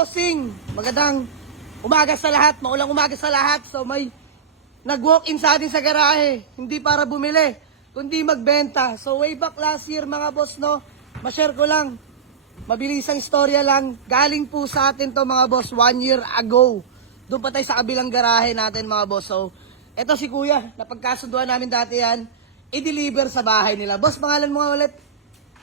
bossing, magandang umaga sa lahat, maulang umaga sa lahat. So may nag-walk-in sa atin sa garahe, hindi para bumili, kundi magbenta. So way back last year mga boss, no, ma-share ko lang, mabilisang istorya lang, galing po sa atin to mga boss 1 year ago. Doon pa tayo sa kabilang garahe natin mga boss. So eto si kuya, napagkasunduan namin dati yan, i-deliver sa bahay nila. Boss, pangalan mo nga ulit?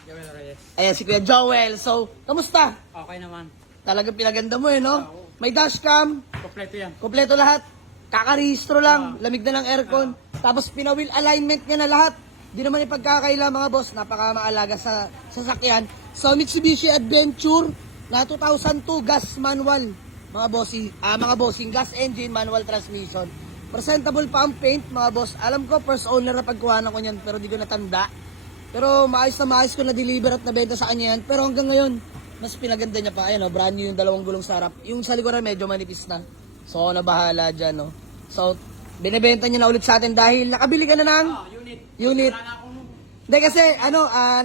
Joel Reyes. Ayan, si Kuya Joel. So, kamusta? Okay naman. Talagang pinaganda mo no? May dashcam, Kompleto yan. kompleto lahat. Kakarehistro lang, lamig na ng aircon. Tapos pinawheel alignment niya na lahat. Di naman ipagkakaila mga boss, napakamaalaga sa sasakyan. So, Mitsubishi Adventure na 2002 gas manual. Mga bossing, gas engine, manual transmission. Presentable pa ang paint mga boss. Alam ko, first owner na pagkuhanan ko niyan, pero di ko natanda. Pero maayos ko na deliver at nabenta sa kanya yan. Pero hanggang ngayon, mas pinaganda niya pa. Ayan, brand new yung dalawang gulong sa harap. Yung sa likuran medyo manipis na. So ako na bahala dyan. No? So, binibenta niya na ulit sa atin dahil nakabili ka na ng unit. Wala na akong... Hindi kasi,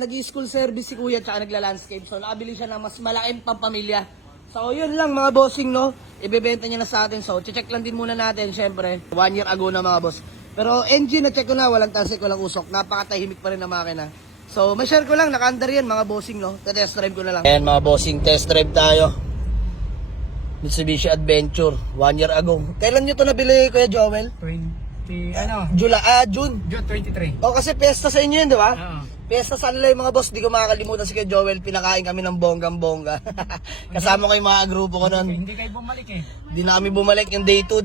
nag-i-school service si kuya at nagla-landscape. So nakabili siya ng mas malaking pampamilya. So yun lang mga bossing, no? Ibebenta niya na sa atin. So check lang din muna natin, syempre. 1 year ago na mga boss. Pero engine na check ko na, walang tasik, walang usok. Napakatahimik pa rin na makina. So, ma-share ko lang, naka-under yan mga bossing, no? Test drive ko na lang. Ayan mga bossing, test drive tayo. Mitsubishi Adventure, 1 year ago. Kailan nyo to nabili, Kuya Joel? June. June 23. O, kasi piyesta sa inyo yun, di ba? Oo. Piyesta sa nila yung mga boss, di ko makakalimutan si Kuya Joel. Pinakain kami ng bonggang-bongga. Kasama ko yung mga grupo ko nun. Hindi kayo bumalik eh. Di na kami bumalik yung day 2.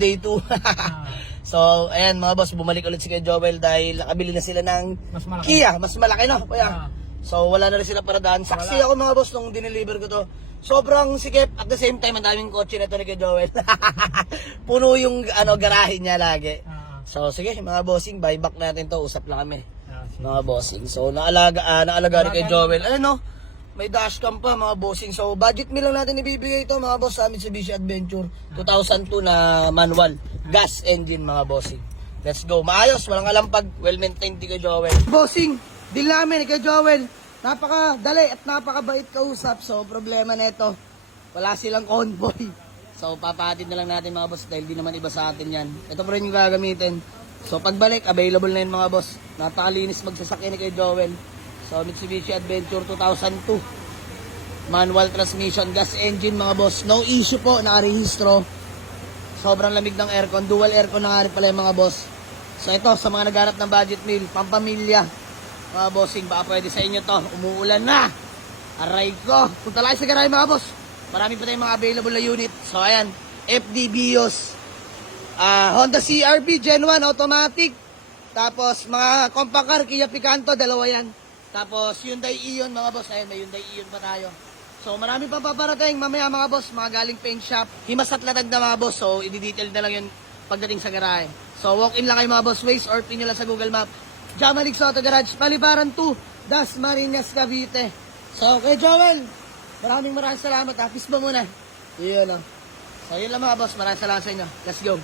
So, ayan mga boss, bumalik ulit si Kuya Joel dahil nakabili na sila ng Mas malaki. Kia, mas malaki na, kuya. So, wala na rin sila para daan. Saksi ako mga boss nung dineliver ko to. Sobrang sikip, at the same time, ang daming kotse na ito ni Kuya Joel. Puno yung garahe niya lagi. So, sige mga bossing, buyback natin to, usap lang kami. Mga bossing. So, naalaga ni Kuya Joel. May dashcam pa mga bossing. So, budget meal lang natin ibibigay ito mga boss sa Mitsubishi Adventure 2002 na manual. Gas engine mga bossing. Let's go. Maayos, walang alampag. Well-maintained di Kuya Joel. Bossing, deal namin kay Joel. Napakadali at napakabait kausap. So, problema na ito, wala silang convoy. So, papatid na lang natin mga boss dahil di naman iba sa atin yan. Ito pa rin yung gagamitin. So, pagbalik, available na yun mga boss. Napakalinis magsasakyan ni Kuya Joel. So, Mitsubishi Adventure 2002. Manual transmission, gas engine mga boss. No issue po, nakarehistro. Sobrang lamig ng aircon. Dual aircon na nga rin pala yung mga boss. So, ito, sa mga naghanap ng budget meal, pampamilya. Mga bossing, baka pwede sa inyo to. Umuulan na. Aray ko. Punta lang sa garahe mga boss. Marami pa tayong mga available na unit. So, ayan. FD Bios. Honda CR-V Gen 1 automatic. Tapos, mga compact car, Kia Picanto, dalawa yan. Tapos, Hyundai Ion mga boss. Ayan, may Hyundai Ion pa tayo. So, marami pang paparating mamaya mga boss. Mga galing paint shop. Himas at latag na mga boss. So, i-detail na lang yun pagdating sa garahe. So, walk-in lang kayo mga boss. Waze or pin nyo lang sa Google Map. Jamalig Auto Garage, Palibaran 2, Dasmariñas, Cavite. So, kay Joel, maraming salamat. Peace ba muna? Yun, So, yun lang mga boss. Maraming salamat sa inyo. Let's go.